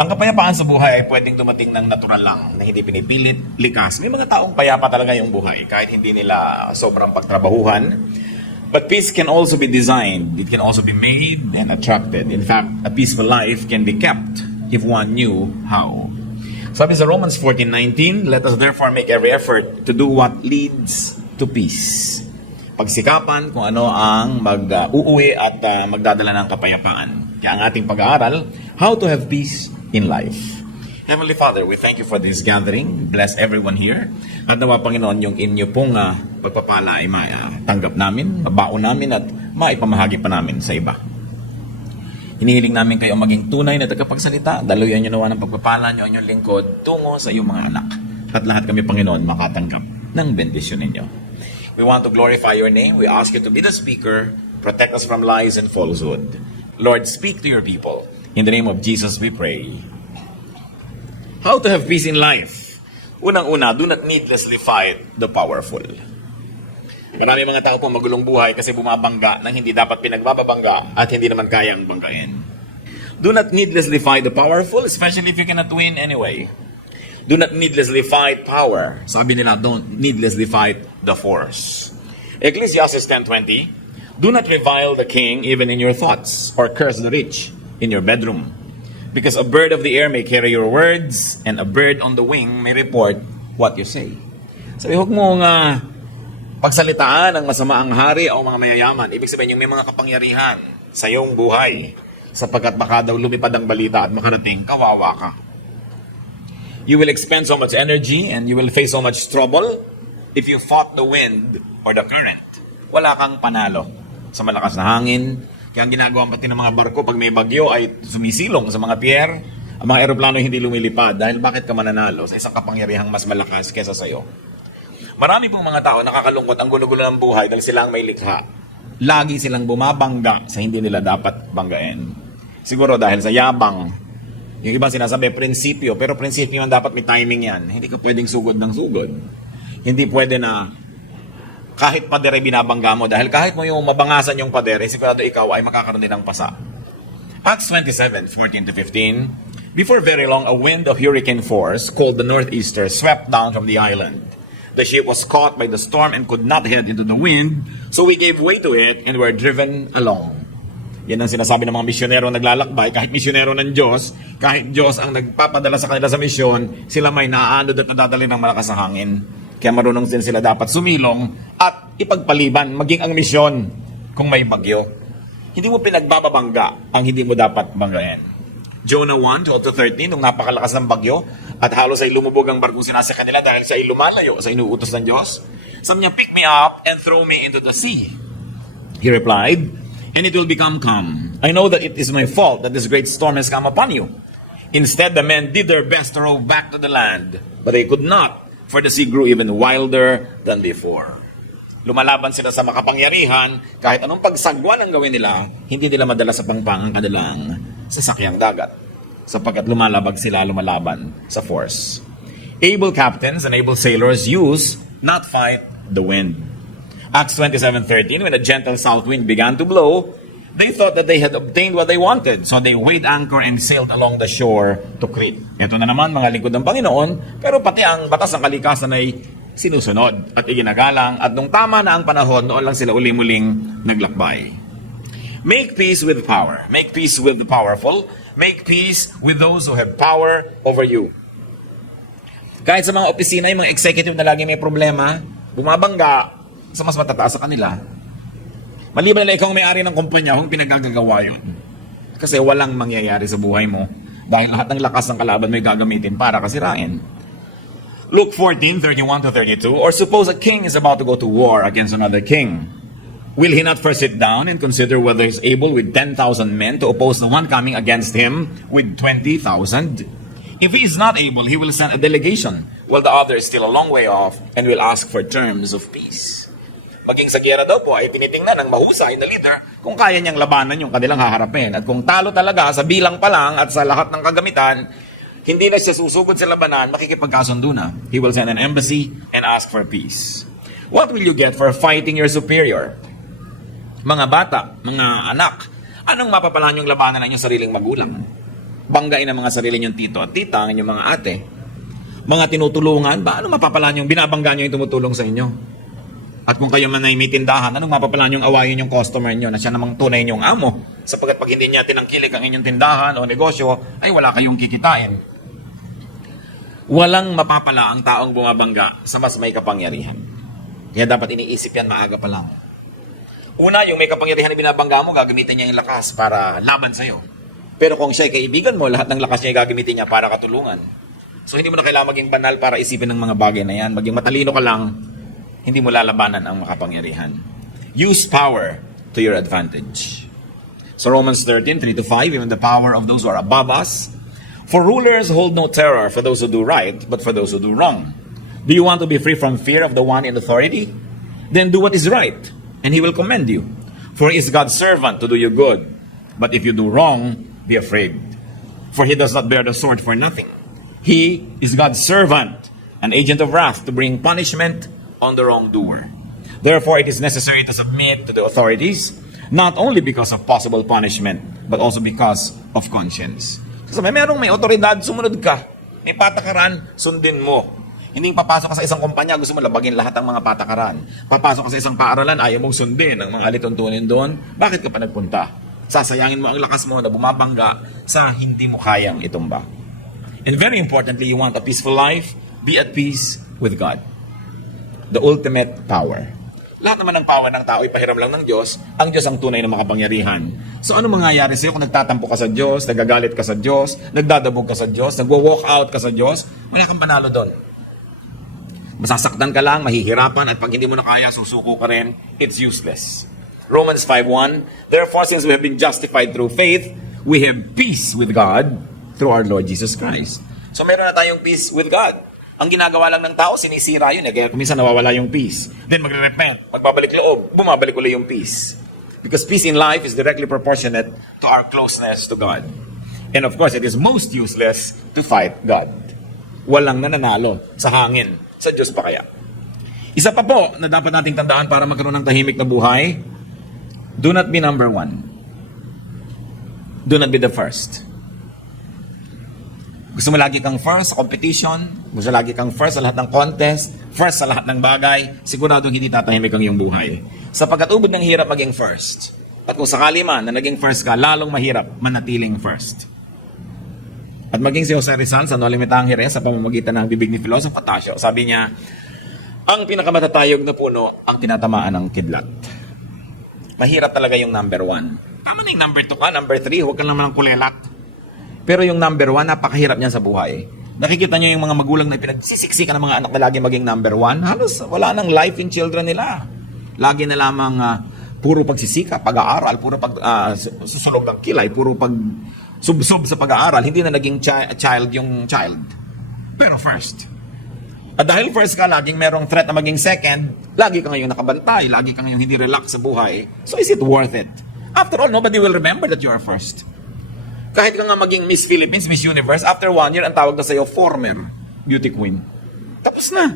Ang kapayapaan sa buhay ay pwedeng dumating ng natural lang, na hindi pinipilit, likas. May mga taong payapa talaga yung buhay, kahit hindi nila sobrang pagtrabahuhan. But peace can also be designed. It can also be made and attracted. In fact, a peaceful life can be kept if one knew how. Sabi sa Romans 14:19, let us therefore make every effort to do what leads to peace. Pagsikapan kung ano ang mag-uuwi at magdadala ng kapayapaan. Kaya ang ating pag-aaral, how to have peace in life. Heavenly Father, we thank you for this gathering. Bless everyone here. At nawa, Panginoon, yung inyo pong pagpapala ay matanggap namin, mabaon namin at maipamahagi pa namin sa iba. Hinihiling namin kayo maging tunay na tagapagsalita. Daluyan nyo nawa ng pagpapala nyo ang inyong lingkod tungo sa iyong mga anak. At lahat kami, Panginoon, makatanggap ng bendisyon ninyo. We want to glorify your name. We ask you to be the speaker. Protect us from lies and falsehood. Lord, speak to your people. In the name of Jesus we pray. How to have peace in life? Unang-una, do not needlessly fight the powerful. Marami mga tao po magulong buhay kasi bumabangga nang hindi dapat pinagbabangga at hindi naman kayang banggain. Do not needlessly fight the powerful, especially if you cannot win anyway. Do not needlessly fight power. Sabi nila, don't needlessly fight the force. Ecclesiastes 10:20, do not revile the king even in your thoughts, or curse the rich in your bedroom. Because a bird of the air may carry your words, and a bird on the wing may report what you say. Sabi, huwag mong pagsalitaan ng masama ang hari o mga mayayaman. Ibig sabihin, yung may mga kapangyarihan sa iyong buhay, sapagkat baka daw lumipad ang balita at makarating, kawawa ka. You will expend so much energy and you will face so much trouble if you fought the wind or the current. Wala kang panalo sa malakas na hangin. Kaya ang ginagawa pati ng mga barko pag may bagyo ay sumisilong sa mga pier. Ang mga eroplano hindi lumilipad dahil bakit ka mananalo sa isang kapangyarihang mas malakas kesa sa iyo. Marami pong mga tao nakakalungkot ang gulo-gulo ng buhay dahil sila ang may likha. Lagi silang bumabangga sa hindi nila dapat banggain. Siguro dahil sa yabang. Yung iba sinasabi, prinsipyo. Pero prinsipyo man dapat may timing yan. Hindi ka pwedeng sugod ng sugod. Hindi pwede na kahit pader ay binabangga mo. Dahil kahit mo yung mabangasan yung pader, sigurado ikaw ay makakaroon din ng pasa. Acts 27:14-15. Before very long, a wind of hurricane force, called the Northeaster, swept down from the island. The ship was caught by the storm and could not head into the wind, so we gave way to it and were driven along. Yan ang sinasabi ng mga misyonero naglalakbay. Kahit misyonero ng Diyos, kahit Diyos ang nagpapadala sa kanila sa misyon, sila may naaanod at nadadali ng malakas na hangin. Kaya marunong din sila dapat sumilong at ipagpaliban, maging ang misyon kung may bagyo. Hindi mo pinagbababangga ang hindi mo dapat banggain. Jonah 1:12-13, nung napakalakas ng bagyo at halos ay lumubog ang barkong sinasa kanila dahil siya ay lumalayo sa inuutos ng Diyos. Sabi niya, pick me up and throw me into the sea. He replied, and it will become calm. I know that it is my fault that this great storm has come upon you. Instead, the men did their best to row back to the land, but they could not, for the sea grew even wilder than before. Lumalaban sila sa makapangyarihan, kahit anong pagsagwa ang gawin nila, hindi nila madala sa pangpang ang kanilang sasakyang dagat, sapagkat lumalaban sa force. Able captains and able sailors use, not fight, the wind. Acts 27:13, when a gentle south wind began to blow, they thought that they had obtained what they wanted, so they weighed anchor and sailed along the shore to Crete. Ito na naman mga lingkod ng Panginoon, pero pati ang batas ng kalikasan ay sinusunod at iginagalang, at nung tama na ang panahon, noon lang sila uli-muling naglakbay. Make peace with power. Make peace with the powerful. Make peace with those who have power over you. Kahit sa mga opisina, yung mga executive na lagi may problema, bumabangga sa mas matataas sa kanila. Maliban na ikaw ang may-ari ng kumpanya, kung pinagagagawa yun. Kasi walang mangyayari sa buhay mo dahil lahat ng lakas ng kalaban may gagamitin para kasirain. Luke 14:31-32, or suppose a king is about to go to war against another king. Will he not first sit down and consider whether he is able with 10,000 men to oppose the one coming against him with 20,000? If he is not able, he will send a delegation, while the other is still a long way off, and will ask for terms of peace. Maging sa giyera daw po ay tinitingnan ng mahusay na leader kung kaya niyang labanan yung kanilang haharapin. At kung talo talaga sa bilang pa lang at sa lahat ng kagamitan, hindi na siya susugod sa labanan, makikipagkasundo na. He will send an embassy and ask for peace. What will you get for fighting your superior? Mga bata, mga anak, anong mapapalan yung labanan ng inyong sariling magulang? banggain ang mga sarili niyong tito at tita, ang inyong mga ate, mga tinutulungan, ba ano mapapala niyong binabangga niyo yung tumutulong sa inyo? At kung kayo man ay may tindahan, anong mapapala niyong awayin yung customer niyo na siya namang tunay niyong amo? Sapagkat pag hindi niya tinangkilik ang inyong tindahan o negosyo, ay wala kayong kikitain. Walang mapapala ang taong bumabangga sa mas may kapangyarihan. Kaya dapat iniisip yan maaga pa lang. Una, yung may kapangyarihan na binabangga mo, gagamitin niya yung lakas para laban sa'yo. Pero kung siya ay kaibigan mo, lahat ng lakas niya ay gagamitin niya para katulungan. So hindi mo na kailangan maging banal para isipin ng mga bagay na yan. Maging matalino ka lang, hindi mo lalabanan ang makapangyarihan. Use power to your advantage. So Romans 13:3-5, even the power of those who are above us. For rulers hold no terror for those who do right, but for those who do wrong. Do you want to be free from fear of the one in authority? Then do what is right, and he will commend you. For he is God's servant to do you good. But if you do wrong, be afraid. For he does not bear the sword for nothing. He is God's servant, an agent of wrath to bring punishment on the wrongdoer. Therefore, it is necessary to submit to the authorities, not only because of possible punishment, but also because of conscience. So, merong may otoridad, sumunod ka. May patakaran, sundin mo. Hindi papasok ka sa isang kumpanya, gusto mo labagin lahat ng mga patakaran. Papasok ka sa isang paaralan, ayaw mong sundin ang mga alituntunin doon. Bakit ka pa nagpunta? Sasayangin mo ang lakas mo na bumabangga sa hindi mo kayang itumba. And very importantly, you want a peaceful life, be at peace with God. The ultimate power. Lahat naman ng power ng tao ipahiram lang ng Diyos. Ang Diyos ang tunay na makapangyarihan. So ano mangyayari sa'yo kung nagtatampo ka sa Diyos, nagagalit ka sa Diyos, nagdadabog ka sa Diyos, nagwo-walk out ka sa Diyos? Wala kang panalo doon. Masasaktan ka lang, mahihirapan, at pag hindi mo na kaya, susuko ka rin. It's useless. Romans 5:1, therefore, since we have been justified through faith, we have peace with God through our Lord Jesus Christ. So meron na tayong peace with God. Ang ginagawa lang ng tao, sinisira yun. Kaya kuminsan nawawala yung peace. Then magre-repent, magbabalik loob, bumabalik ulit yung peace. Because peace in life is directly proportionate to our closeness to God. And of course, it is most useless to fight God. Walang nananalo sa hangin. Sa Diyos pa kaya. Isa pa po na dapat nating tandaan para magkaroon ng tahimik na buhay, do not be number one. Do not be the first. Gusto mo lagi kang first sa competition, gusto lagi kang first sa lahat ng contest, first sa lahat ng bagay, siguradong hindi tatahimik ang iyong buhay. Sapagkat ubod ng hirap maging first. At kung sakali man na naging first ka, lalong mahirap manatiling first. At maging si Jose Rizal sa No Limitang Hires sa pamamagitan ng bibig ni Filosofo Tasio, sabi niya, ang pinakamatatayog na puno ang tinatamaan ng kidlat. Mahirap talaga yung number one. Tama na yung number 2 ka, number 3, huwag ka naman ng kulelat. Pero yung number 1, napakahirap niya sa buhay. Nakikita niyo yung mga magulang na pinagsisiksikan ng mga anak na lagi maging number 1, halos wala nang life in children nila. Lagi na lamang puro pagsisika, pag-aaral, puro susulog ng kilay, puro sub-sub sa pag-aaral, hindi na naging child yung child. Pero first. At dahil first ka, laging merong threat na maging second, lagi ka ngayong nakabantay, lagi ka ngayong hindi relax sa buhay. So is it worth it? After all, nobody will remember that you are first. Kahit ka nga maging Miss Philippines, Miss Universe, after 1 year, ang tawag na sa'yo, former beauty queen. Tapos na.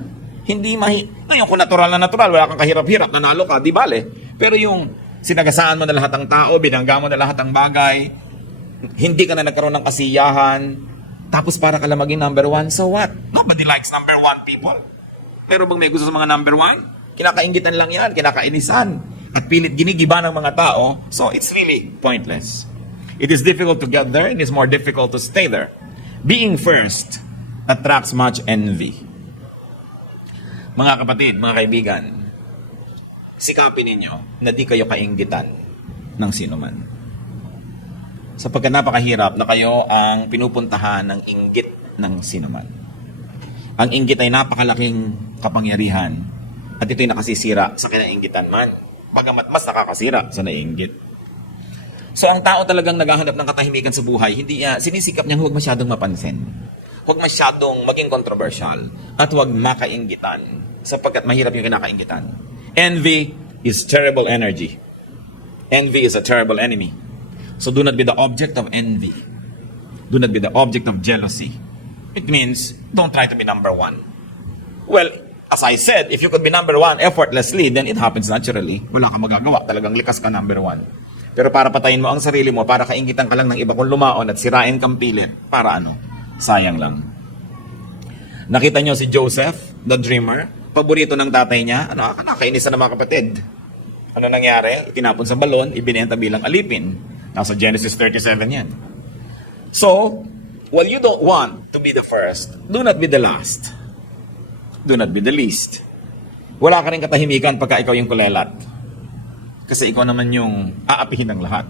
Hindi ngayon, kung natural na natural, wala kang kahirap-hirap, nanalo ka, di bale. Pero yung sinagasaan mo na lahat ng tao, binangga mo na lahat ng bagay, hindi ka na nagkaroon ng kasiyahan, tapos para ka lang maging number 1, so what? Nobody likes number 1 people. Pero bang may gusto sa mga number 1? Kinakaingitan lang yan, kinakainisan. At pilit ginigiba ng mga tao, so it's really pointless. It is difficult to get there, and it's more difficult to stay there. Being first attracts much envy. Mga kapatid, mga kaibigan, sikapin ninyo na di kayo kainggitan ng sinuman. Sapagkat napakahirap na kayo ang pinupuntahan ng inggit ng sinuman. Ang inggit ay napakalaking kapangyarihan at ito'y nakasisira sa kinainggitan man. Bagamat mas nakakasira sa nainggit. So ang tao talagang naghahanap ng katahimikan sa buhay, hindi sinisikap niyang huwag masyadong mapansin. Huwag masyadong maging controversial at huwag makainggitan sapagkat mahirap yung kinakainggitan. Envy is terrible energy. Envy is a terrible enemy. So do not be the object of envy. Do not be the object of jealousy. It means don't try to be number 1. Well, as I said, if you could be number 1 effortlessly, then it happens naturally. Wala kang magagawa. Talagang likas ka number 1. Pero para patayin mo ang sarili mo, para kaingitan ka lang ng iba kung lumaon at sirain kang pilit, para ano? Sayang lang. Nakita nyo si Joseph, the dreamer, paborito ng tatay niya, nakakainis na mga kapatid. Ano nangyari? Itinapon sa balon, ibinenta bilang alipin. Nasa Genesis 37 yan. So, while you don't want to be the first, do not be the last. Do not be the least. Wala ka rin katahimikan pagka ikaw yung kulelat. Kasi ikaw naman yung aapihin ng lahat.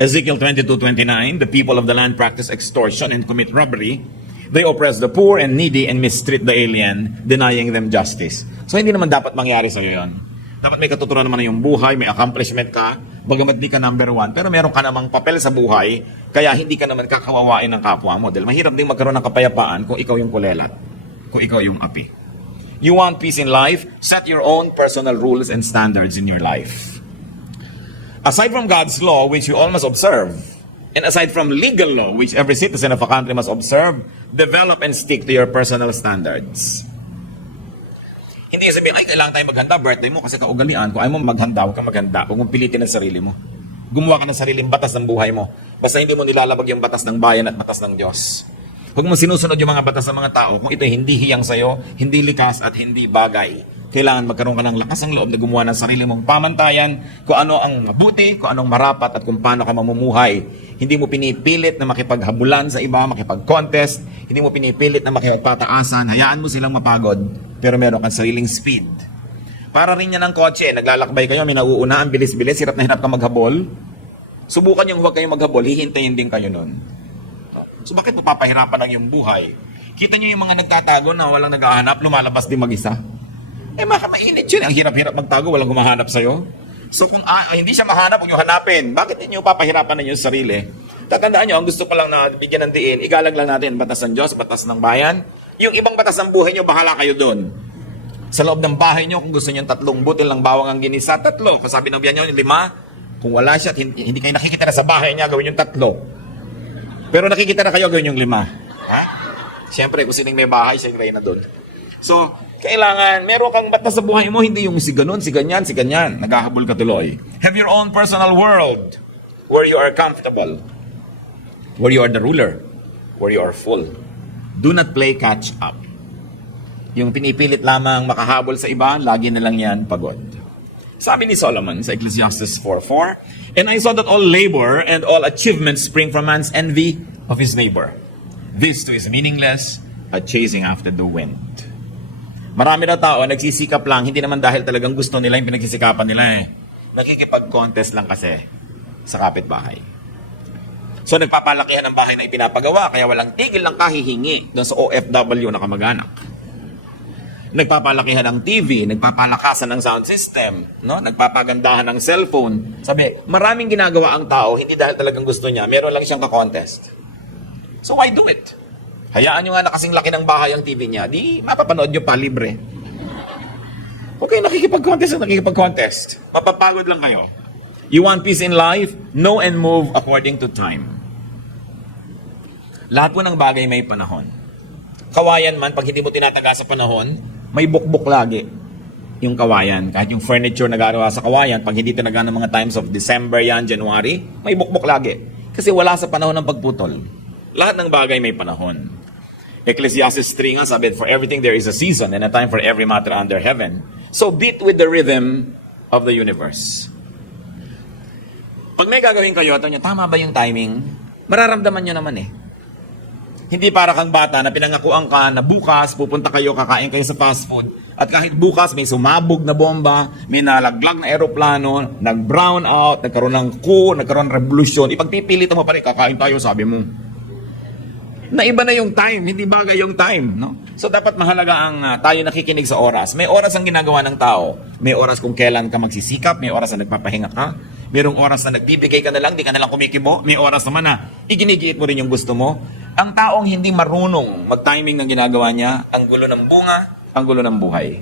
Ezekiel 22:29, the people of the land practice extortion and commit robbery. They oppress the poor and needy and mistreat the alien, denying them justice. So hindi naman dapat mangyari sa'yo yun. Dapat may katuturan naman na yung buhay, may accomplishment ka, bagamat di ka number one, pero meron ka namang papel sa buhay, kaya hindi ka naman kakawawain ng kapwa mo. Dahil mahirap din magkaroon ng kapayapaan kung ikaw yung kulelat, kung ikaw yung api. You want peace in life? Set your own personal rules and standards in your life. Aside from God's law, which you all must observe, and aside from legal law, which every citizen of a country must observe, develop and stick to your personal standards. Hindi sabihin, ay, kailangan tayo maghanda, birthday mo, kasi kaugalian, kung ayaw mo maghanda, huwag kang maghanda, huwag mong pilitin ang sarili mo. Gumawa ka ng sariling batas ng buhay mo. Basta hindi mo nilalabag yung batas ng bayan at batas ng Diyos. Huwag mo sinusunod yung mga batas ng mga tao kung ito hindi hiyang sa'yo, hindi likas at hindi bagay. Kailangan magkaroon ka ng lakas ng loob na gumawa ng sarili mong pamantayan, kung ano ang mabuti, kung anong marapat at kung paano ka mamumuhay. Hindi mo pinipilit na makipaghabulan sa iba, makipag-contest, hindi mo pinipilit na makipagpataasan, hayaan mo silang mapagod, pero meron kang sariling speed. Para rin yan ng kotse, naglalakbay kayo, may nauuna, ang bilis-bilis, hirap na hirap ka maghabol. Subukan yung huwag kayong maghabol, hihintayin din kayo nun. So bakit mo papahirapan ang iyong buhay? Kita nyo yung mga nagtatago na walang naghahanap, lumalabas din mag-isa. Mainit yun. Ang hirap-hirap magtago, walang gumahanap sa'yo. So kung hindi siya mahanap, huwag nyo hanapin. Bakit ninyo papahirapan ninyo sa sarili? Tatandaan nyo, ang gusto ko lang na bigyan ng diin, igalang lang natin, batas ng Diyos, batas ng bayan. Yung ibang batas ng buhay nyo, bahala kayo doon. Sa loob ng bahay nyo, kung gusto nyo 3 butil ng bawang ang ginisa, 3. Kung sabi ng biyan nyo, 5. Kung wala siya, hindi kayo nakikita na sa bahay niya, gawin yung 3. Pero nakikita na kayo, gawin yung 5. Ha? Siyempre, kung sining may bahay, siya na doon. So, kailangan, meron kang batas sa buhay mo, hindi yung si ganun, si ganyan, si ganyan. Naghahabol ka tuloy. Have your own personal world where you are comfortable, where you are the ruler, where you are full. Do not play catch up. Yung pinipilit lamang makahabol sa iba, lagi na lang yan pagod. Sabi ni Solomon sa Ecclesiastes 4:4, and I saw that all labor and all achievements spring from man's envy of his neighbor. This too is meaningless, a chasing after the wind. Marami na tao nagsisikap lang, hindi naman dahil talagang gusto nila yung pinagsisikapan nila eh. Nakikipag-contest lang kasi sa kapitbahay. So nagpapalakihan ng bahay na ipinapagawa, kaya walang tigil ng kahihingi doon sa OFW na kamag-anak. Nagpapalakihan ng TV, nagpapalakasan ng sound system, no? Nagpapagandahan ng cellphone. Sabi, maraming ginagawa ang tao, hindi dahil talagang gusto niya, meron lang siyang ka-contest. So why do it? Hayaan nyo nga na kasing laki ng bahay ang TV niya, di mapapanood nyo pa libre. Huwag kayo nakikipag-contest. Mapapagod lang kayo. You want peace in life? Know and move according to time. Lahat po ng bagay may panahon. Kawayan man, pag hindi mo tinataga sa panahon, may bukbok lagi yung kawayan. Kahit yung furniture na gagawa sa kawayan, pag hindi tinaga ng mga times of December yan, January, may bukbok lagi. Kasi wala sa panahon ng pagputol. Lahat ng bagay may panahon. Ecclesiastes 3 nga sabi, for everything there is a season and a time for every matter under heaven. So beat with the rhythm of the universe. Pag may gagawin kayo, tama ba yung timing? Mararamdaman nyo naman eh. Hindi para kang bata na pinangakuan ka na bukas pupunta kayo, kakain kayo sa fast food. At kahit bukas may sumabog na bomba, may nalaglag na eroplano, nag-brown out, nagkaroon ng coup, nagkaroon ng revolusyon, ipagpipilit mo pa rin, kakain tayo, sabi mo. Naiba na yung time, hindi bagay yung time, no? So dapat mahalaga ang tayo nakikinig sa oras. May oras ang ginagawa ng tao. May oras kung kailan ka magsisikap, may oras na nagpapahinga ka, mayroong oras na nagbibigay ka na lang, di ka na lang kumikibo, may oras naman na iginigiit mo rin yung gusto mo. Ang taong hindi marunong mag-timing ng ginagawa niya, ang gulo ng bunga, ang gulo ng buhay.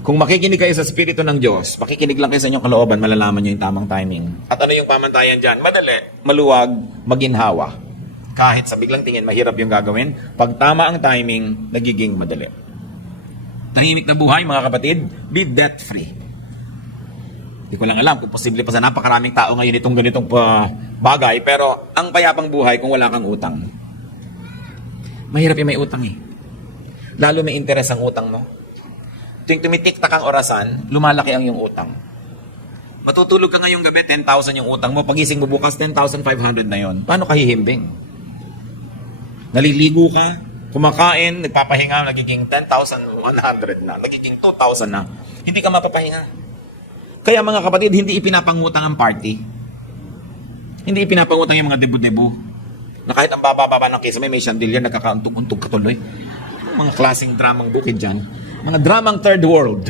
Kung makikinig kayo sa Espiritu ng Diyos, makikinig lang kayo sa inyong kalooban, malalaman nyo yung tamang timing. At ano yung pamantayan dyan? Madali, maluwag, maginhawa. Kahit sa biglang tingin, mahirap yung gagawin. Pag tama ang timing, nagiging madali. Tahimik na buhay, mga kapatid, be debt-free. Hindi ko lang alam kung posible pa sa napakaraming tao ngayon itong ganitong bagay. Pero ang payapang buhay kung wala kang utang. Mahirap yung may utang eh. Lalo may interes ang utang mo. Tuwing tumitiktak ang orasan, lumalaki ang yung utang. Matutulog ka ngayong gabi, 10,000 yung utang mo. Pagising mo bukas, 10,500 na yon. Paano ka hihimbing? Naliligo ka, kumakain, nagpapahinga, nagiging 10,100 na, nagiging 2,000 na. Hindi ka mapapahinga. Kaya mga kapatid, hindi ipinapangutang ang party. Hindi ipinapangutang yung mga debu-debu. Na kahit ang baba-baba ng kesa may chandelier, nagkakauntog-untog katuloy. Mga klaseng dramang bukid dyan. Mga dramang third world.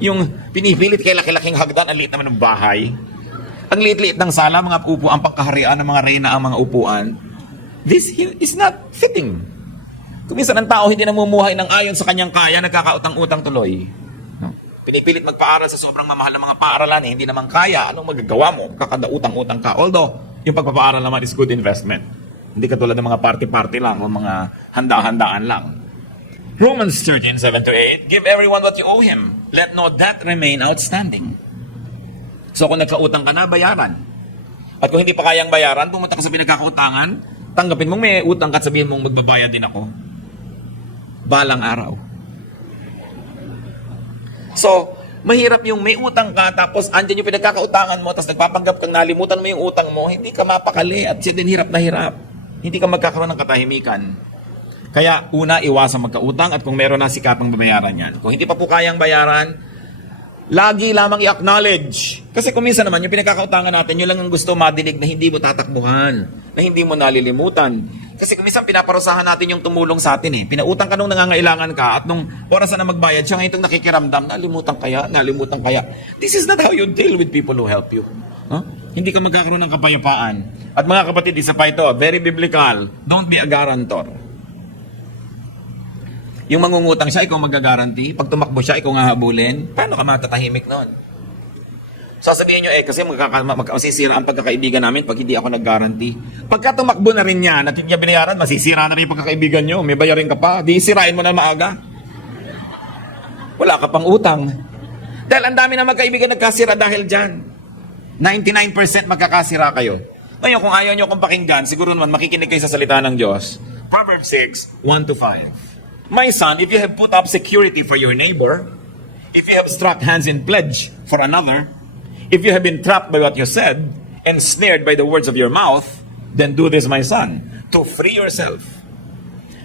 Yung pinipilit kay laki-laking hagdan, ang liit naman ng bahay. Ang liit-liit ng sala, mga upuan, pagkaharian ng mga reyna ang mga upuan. This is not fitting. Kung minsan ang tao hindi namumuhay ng ayon sa kanyang kaya, nagkakautang-utang tuloy. Pinipilit magpaaral sa sobrang mamahal ng mga paaralan, hindi naman kaya, anong magagawa mo? Kakadautang-utang ka. Although, yung pagpapaaral naman is good investment. Hindi katulad ng mga party-party lang o mga handa-handaan lang. Romans 13:7-8, give everyone what you owe him. Let no debt remain outstanding. So kung nagkautang ka na, bayaran. At kung hindi pa kayang bayaran, pumunta ka sa pinagkakautangan, tanggapin mong may utang ka at sabihin mong magbabayad din ako. Balang araw. So, mahirap yung may utang ka, tapos andyan yung pinagkakautangan mo, tapos nagpapanggap kang nalimutan mo yung utang mo, hindi ka mapakali at siya din hirap na hirap. Hindi ka magkakaroon ng katahimikan. Kaya, una, iwasan magkautang at kung meron na sikapang babayaran yan. Kung hindi pa po kayang bayaran, lagi lamang i-acknowledge. Kasi kung minsan naman, yung pinagkakautangan natin, yun lang ang gusto madinig na hindi mo tatakbuhan, na hindi mo nalilimutan. Kasi kung minsan pinaparusahan natin yung tumulong sa atin eh. Pinautang ka nung nangangailangan ka at nung oras na magbayad, siya ngayon itong nakikiramdam, nalimutan kaya. This is not how you deal with people who help you. Huh? Hindi ka magkakaroon ng kapayapaan. At mga kapatid, isa pa ito, very biblical, don't be a guarantor. Yung mangungutang siya, ikaw magagaranti. Pag tumakbo siya, ikaw nga habulin. Paano ka matatahimik noon? Sasabihin nyo, kasi masisira ang pagkakaibigan namin pag hindi ako nag-guarantee. Pagka tumakbo na rin yan at hindi niya binayaran, masisira na rin yung pagkakaibigan nyo. May bayarin ka pa. Di sirain mo na maaga. Wala ka pang utang. Dahil ang dami na magkaibigan nagkasira dahil dyan. 99% magkakasira kayo. Ngayon, kung ayaw nyo kong pakinggan, siguro naman makikinig kayo sa salita ng Diyos. Proverbs 6:1-5. My son, if you have put up security for your neighbor, if you have struck hands in pledge for another, if you have been trapped by what you said and snared by the words of your mouth, then do this, my son, to free yourself.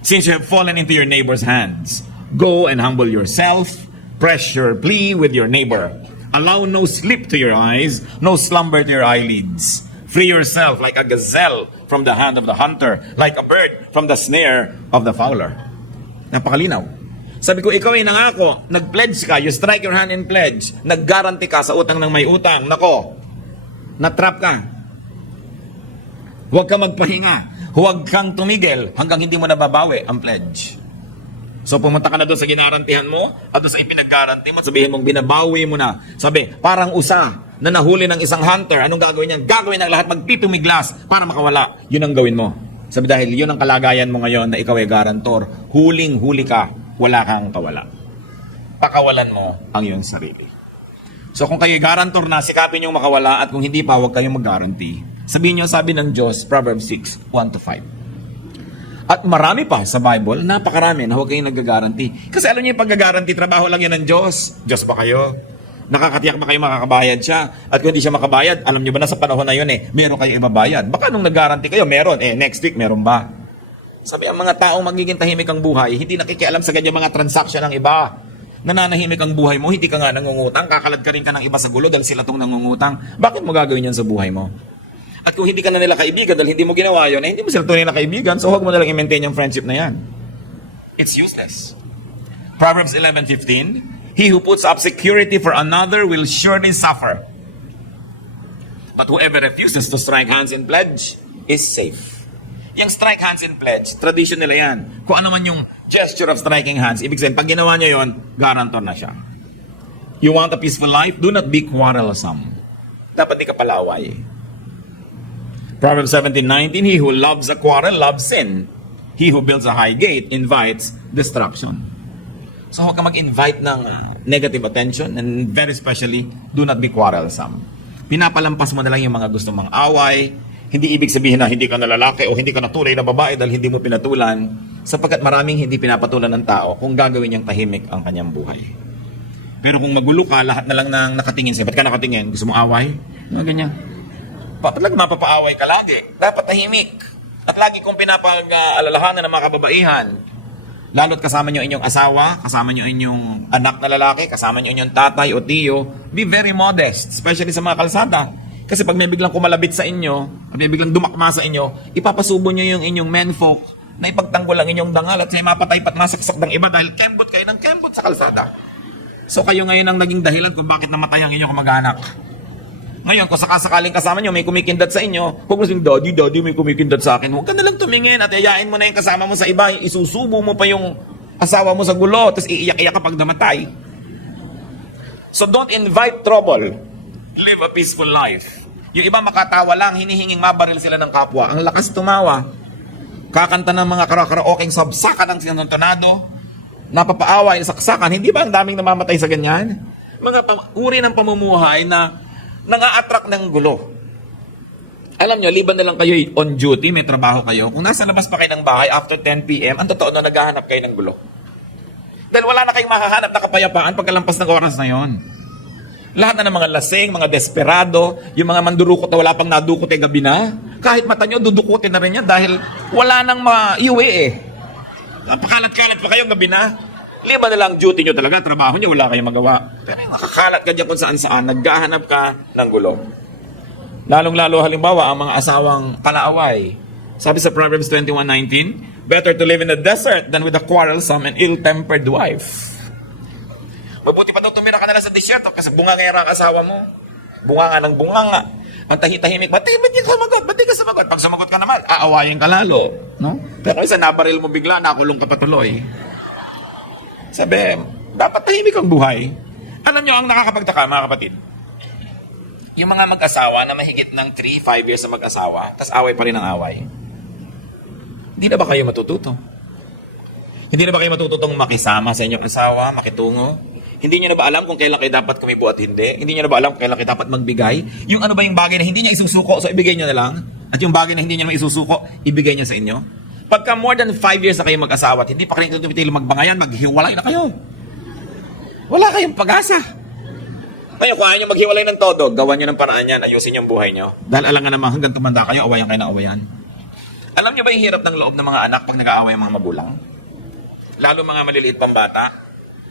Since you have fallen into your neighbor's hands, go and humble yourself, press your plea with your neighbor. Allow no sleep to your eyes, no slumber to your eyelids. Free yourself like a gazelle from the hand of the hunter, like a bird from the snare of the fowler. Napakalinaw. Sabi ko, ikaw ay nangako, nag-pledge ka, you strike your hand in pledge, nag-guarantee ka sa utang ng may utang. Nako, natrap ka. Huwag ka magpahinga. Huwag kang tumigil hanggang hindi mo nababawi ang pledge. So pumunta ka na doon sa ginarantihan mo at doon sa ipinag-guarantee mo, sabihin mong binabawi mo na. Sabi, parang usa na nahuli ng isang hunter, anong gagawin niyan? Gagawin ng lahat, magpipimiglas para makawala. Yun ang gawin mo. Sabi dahil yun ang kalagayan mo ngayon na ikaw ay garantor, huling-huli ka, wala kang kawala. Pakawalan mo ang iyong sarili. So kung kayo garantor na, sikapin yung makawala at kung hindi pa, huwag kayong mag-guarantee. Sabihin nyo, sabi ng Diyos, Proverbs 6:1-5. At marami pa sa Bible, napakarami na huwag kayong nag-guarantee. Kasi alam niyo yung pag-guarantee, trabaho lang yan ng Diyos. Diyos ba kayo? Nakakatiyak ba kayo makakabayad siya? At kung hindi siya makabayad, alam niyo ba na sa panahon na yun meron kayo ibabayad. Baka nung nag-guarantee kayo, meron. Next week, meron ba? Sabi, ang mga taong magiging tahimik ang buhay, hindi nakikialam sa ganyan mga transaction ng iba. Nananahimik ang buhay mo, hindi ka nga nangungutang, kakalad ka rin ka ng iba sa gulo dahil sila tong nangungutang. Bakit mo gagawin yan sa buhay mo? At kung hindi ka na nila kaibigan dahil hindi mo ginawa yun, hindi mo sila tunay na kaibigan, so huwag mo nalang i-maintain yung friendship na yan. It's useless. Proverbs 11:15, he who puts up security for another will surely suffer. But whoever refuses to strike hands in pledge is safe. Yung strike hands in pledge, tradition nila yan. Kung ano man yung gesture of striking hands, ibig sabihin, pag ginawa niya yon, guarantor na siya. You want a peaceful life? Do not be quarrelsome. Dapat di ka palaway. Proverbs 17:19, he who loves a quarrel loves sin. He who builds a high gate invites destruction. So huwag ka mag-invite ng negative attention, and very especially, do not be quarrelsome. Pinapalampas mo na lang yung mga gusto mong away. Hindi ibig sabihin na hindi ka na lalaki o hindi ka na tunay na babae dahil hindi mo pinatulan, sapagkat maraming hindi pinapatulan ng tao kung gagawin niyang tahimik ang kanyang buhay. Pero kung magulo ka, lahat na lang nang nakatingin sa'yo. Ba't ka nakatingin? Gusto mong away? Ganyan. Talagang mapapaaway ka lagi. Dapat tahimik. At lagi kong pinapag-alalahanan ng mga kababaihan, lalo't kasama nyo inyong asawa, kasama nyo inyong anak na lalaki, kasama nyo inyong tatay o tiyo, be very modest, especially sa mga kalsada. Kasi pag may biglang kumalabit sa inyo, pag may biglang dumakma sa inyo, ipapasubo nyo yung inyong menfolk na ipagtanggol ang inyong dangal at sa'yo mapatay pat masaksak ng iba dahil kembot kayo ng kembot sa kalsada. So kayo ngayon ang naging dahilan kung bakit namatay ang inyong kamag-anak. Ngayon, kung sakasakaling kasama nyo, may kumikindat sa inyo, huwag mo sing, Daddy, may kumikindat sa akin. Huwag ka na lang tumingin at yayain mo na yung kasama mo sa iba. Isusubo mo pa yung asawa mo sa gulo, tapos iiyak-iyak kapag namatay. So don't invite trouble. Live a peaceful life. Yung iba makatawa lang, hinihinging mabaril sila ng kapwa. Ang lakas tumawa. Kakanta ng mga karaokeing sabsakan ng sinantonado. Napapaaway, saksakan. Hindi ba ang daming namamatay sa ganyan? Mga uri ng pamumuhay na nang-a-attract ng gulo. Alam nyo, liban na lang kayo on duty, may trabaho kayo. Kung nasa labas pa kayo ng bahay after 10 p.m., ang totoo na naghahanap kayo ng gulo. Dahil wala na kayong makahanap na kapayapaan pagkalampas ng oras na yon. Lahat na ng mga lasing, mga desperado, yung mga mandurukot na wala pang nadukot gabi na, kahit mata nyo, dudukutin na rin yan dahil wala nang maiuwi eh. Napakalat-kalat pa kayo gabi na. Liba na lang duty nyo talaga, trabaho nyo, wala kayong magawa. Pero yung nakakalat ka dyan kung saan-saan, naghahanap ka ng gulo. Lalong-lalo halimbawa, ang mga asawang palaaway. Sabi sa Proverbs 21:19, better to live in the desert than with a quarrelsome and ill-tempered wife. Mabuti pa daw tumira ka na lang sa desierto kasi bungangera ang asawa mo. Bunganga ng bunganga. Ang tahitahimik, ba't di ka sumagot? Ba't di ka sumagot? Pag sumagot ka naman, aawayin ka lalo. No? Pero isa nabaril mo bigla, nakulong ka patuloy. Sabi, dapat tahimik ang buhay. Alam nyo, ang nakakapagtaka, mga kapatid, yung mga mag-asawa na mahigit ng 3-5 years na mag-asawa, tas away pa rin ang away, hindi na ba kayo matututo? Hindi na ba kayo matututong makisama sa inyong asawa, makitungo? Hindi nyo na ba alam kung kailan kayo dapat kumibo at hindi? Hindi nyo na ba alam kung kailan kayo dapat magbigay? Yung ano ba yung bagay na hindi niya isusuko, so ibigay nyo na lang? At yung bagay na hindi niya naman isusuko, ibigay niya sa inyo? Pagka more than 5 years na kayo mag-asawa at hindi pa kayo tumitil magbangayan, maghiwalay na kayo. Wala kayong pag-asa. Ngayon, kung ayaw nyo maghiwalay ng todo, gawan nyo ng paraan yan, ayusin yung buhay nyo. Dahil alam nga naman, hanggang tumanda kayo, awayan kayo ng awayan. Alam nyo ba yung hirap ng loob ng mga anak pag nag-aaway ang mga magulang? Lalo mga maliliit pang bata,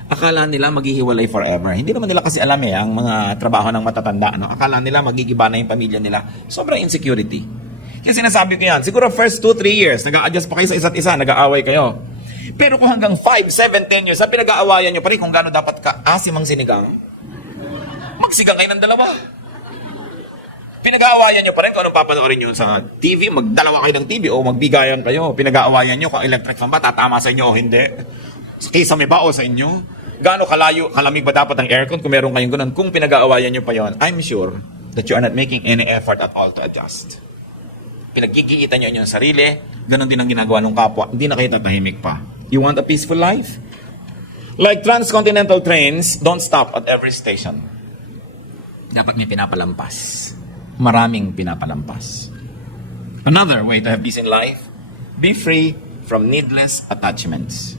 akala nila maghihiwalay forever. Hindi naman nila kasi alam ang mga trabaho ng matatanda. No? Akala nila magigiba na yung pamilya nila. Sobrang insecurity. Kasi sinasabi ko yan, siguro first 2-3 years, nag-a-adjust pa kayo sa isa't isa, nag-aaway kayo. Pero kung hanggang 5, 7, 10 years, ang pinag-aawayan nyo pa rin kung gaano dapat ka asim ang sinigang, magsigang kayo ng dalawa. Pinag-aawayan nyo pa rin kung anong papanoorin nyo sa TV, magdalawa kayo ng TV o magbigayan kayo. Pinag-aawayan nyo kung electric fan ba, tatama sa inyo o hindi. Kisame ba o sa inyo? Gaano kalayo, kalamig ba dapat ang aircon kung meron kayong ganun? Kung pinag-aawayan nyo pa yon, I'm sure that you are not making any effort at all to adjust. Pinagigitan nyo inyong sarili, ganun din ang ginagawa ng kapwa, hindi na kayo tatahimik pa. You want a peaceful life? Like transcontinental trains, don't stop at every station. Dapat may pinapalampas. Maraming pinapalampas. Another way to have peace in life, be free from needless attachments.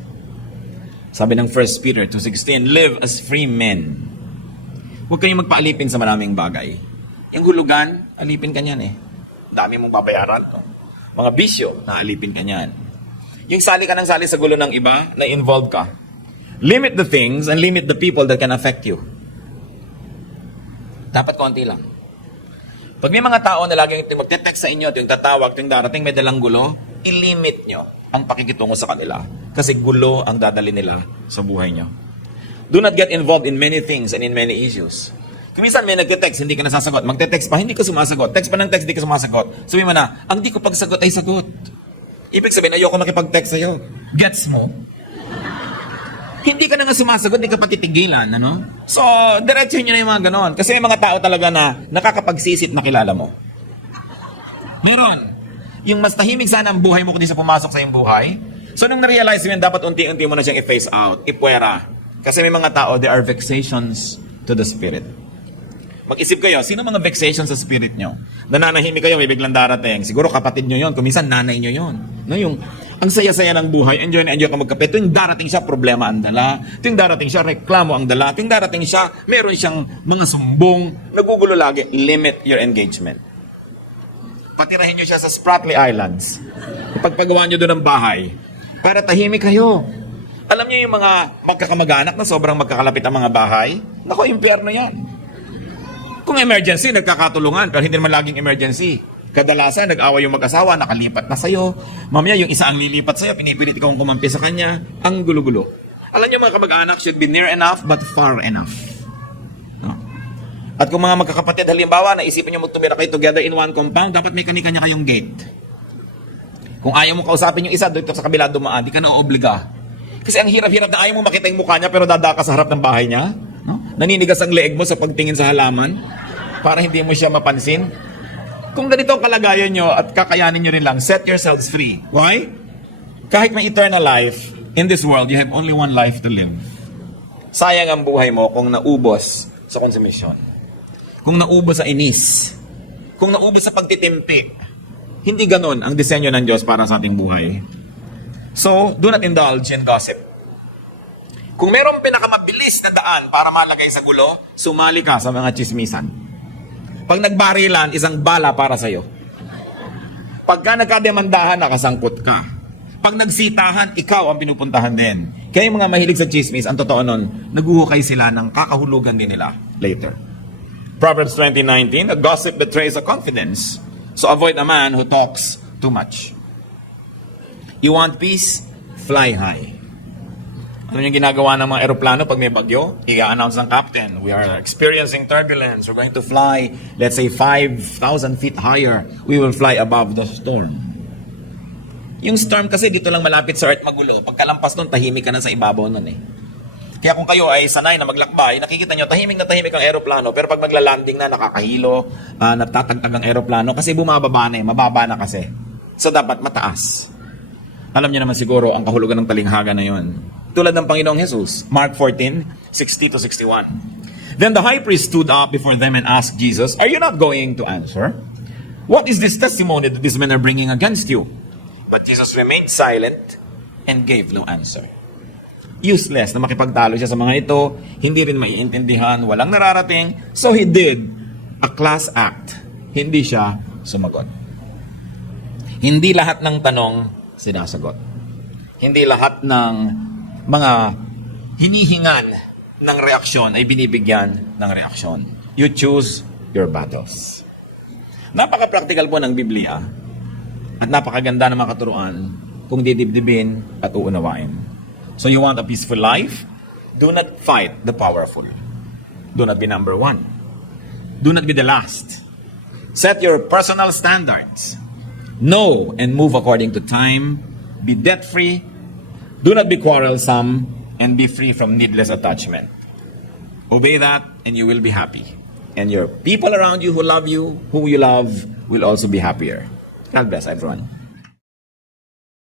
Sabi ng 1 Peter 2:16, live as free men. Huwag kayong magpaalipin sa maraming bagay. Yung hulugan, alipin ka niyan eh. Dami mong babayaran. No? Mga bisyo, naalipin ka niyan. Yung sali ka ng sali sa gulo ng iba, na-involve ka. Limit the things and limit the people that can affect you. Dapat konti lang. Pag may mga tao na laging magte-text sa inyo, yung tatawag, yung darating may dalang gulo, i-limit nyo ang pakikitungo sa kanila. Kasi gulo ang dadali nila sa buhay nyo. Do not get involved in many things and in many issues. Kung minsan may nagte-text, hindi ka nasasagot. Magte-text pa, hindi ka sumasagot. Text pa ng text, hindi ka sumasagot. Sabihin mo na, ang di ko pagsagot ay sagot. Ibig sabihin, ayoko nakipag-text sa'yo. Gets mo? Hindi ka na nga sumasagot, hindi ka patitigilan, ano? So, diretsuhin nyo na yung mga ganon. Kasi may mga tao talaga na nakakapagsisit na kilala mo. Meron. Yung mas tahimik sana ang buhay mo kundi sa pumasok sa iyong buhay. So nung na-realize mo yan, dapat unti-unti mo na siyang i-phase out, ipwera. Kasi may mga tao, there are vexations to the spirit. Mag-isip kayo, sino mga vexations sa spirit nyo? Nananahimik kayo, may biglang darating. Siguro kapatid nyo yon, kuminsan nanay nyo yon. No, yung, ang saya-saya ng buhay, enjoy na enjoy ka magkape. Tuwing darating siya, problema ang dala. Tuwing darating siya, reklamo ang dala. Tuwing darating siya, meron siyang mga sumbong. Nagugulo lagi. Limit your engagement. Patirahin nyo siya sa Spratly Islands. Ipagpagawa nyo doon ng bahay. Para tahimik kayo. Alam niyo yung mga magkakamag-anak na sobrang magkakalapit ang mga bahay? Nako, impyerno yan. Kung emergency, nagkakatulungan, pero hindi naman laging emergency. Kadalasan, nag-away yung mag-asawa, nakalipat na sa'yo. Mamaya, yung isa ang lilipat sa'yo, pinipilit ikaw kumampi sa kanya. Ang gulo-gulo. Alam niyo, mga kamag-anak should be near enough, but far enough. No? At kung mga magkakapatid, halimbawa, naisipin niyo magtumira kayo together in one compound, dapat may kanya-kanya kayong gate. Kung ayaw mo kausapin yung isa, dito sa kabila dumaan, di ka na obliga. Kasi ang hirap-hirap na ayaw mo makita yung mukha niya, pero dadaka sa harap ng bahay niya. No? Naninigas ang leeg mo sa pagtingin sa halaman para hindi mo siya mapansin. Kung ganito ang kalagayan nyo at kakayanin nyo rin lang, set yourselves free. Why? Kahit may eternal life, in this world, you have only one life to live. Sayang ang buhay mo kung naubos sa konsumisyon. Kung naubos sa inis. Kung naubos sa pagtitimpi. Hindi ganon ang disenyo ng Diyos para sa ating buhay. So, do not indulge in gossip. Kung merong pinakamabilis na daan para malagay sa gulo, sumali ka sa mga chismisan. Pag nagbarilan, isang bala para sa'yo. Pagka nagkademandahan, nakasangkot ka. Pag nagsitahan, ikaw ang pinupuntahan din. Kaya yung mga mahilig sa chismis, ang totoo nun, naguhukay sila ng kakahulugan din nila later. Proverbs 20:19, a gossip betrays a confidence. So avoid a man who talks too much. You want peace? Fly high. Ano yung ginagawa ng mga eroplano pag may bagyo? I-announce ng captain, we are experiencing turbulence. We're going to fly, let's say, 5,000 feet higher. We will fly above the storm. Yung storm kasi dito lang malapit sa Earth magulo. Pagkalampas nun, tahimik ka na sa ibabaw nun eh. Kaya kung kayo ay sanay na maglakbay, nakikita nyo, tahimik ang eroplano. Pero pag magla-landing na, nakakahilo, natatagtag ang eroplano kasi bumababa na eh, mababa na kasi. So dapat mataas. Alam niyo naman siguro ang kahulugan ng talinghaga na yon. Tulad ng Panginoong Jesus, Mark 14:60-61. Then the high priest stood up before them and asked Jesus, "Are you not going to answer? What is this testimony that these men are bringing against you?" But Jesus remained silent and gave no answer. Useless na makipagtalo siya sa mga ito, hindi rin maiintindihan, walang nararating, so he did a class act. Hindi siya sumagot. Hindi lahat ng tanong sinasagot. Hindi lahat ng mga hinihingan ng reaksyon ay binibigyan ng reaksyon. You choose your battles. Napaka-practical po ng Biblia at napakaganda ng mga katuruan kung didibdibin at uunawain. So you want a peaceful life? Do not fight the powerful. Do not be number one. Do not be the last. Set your personal standards. Know and move according to time. Be debt-free. Do not be quarrelsome and be free from needless attachment. Obey that and you will be happy. And your people around you who love you, who you love, will also be happier. God bless everyone.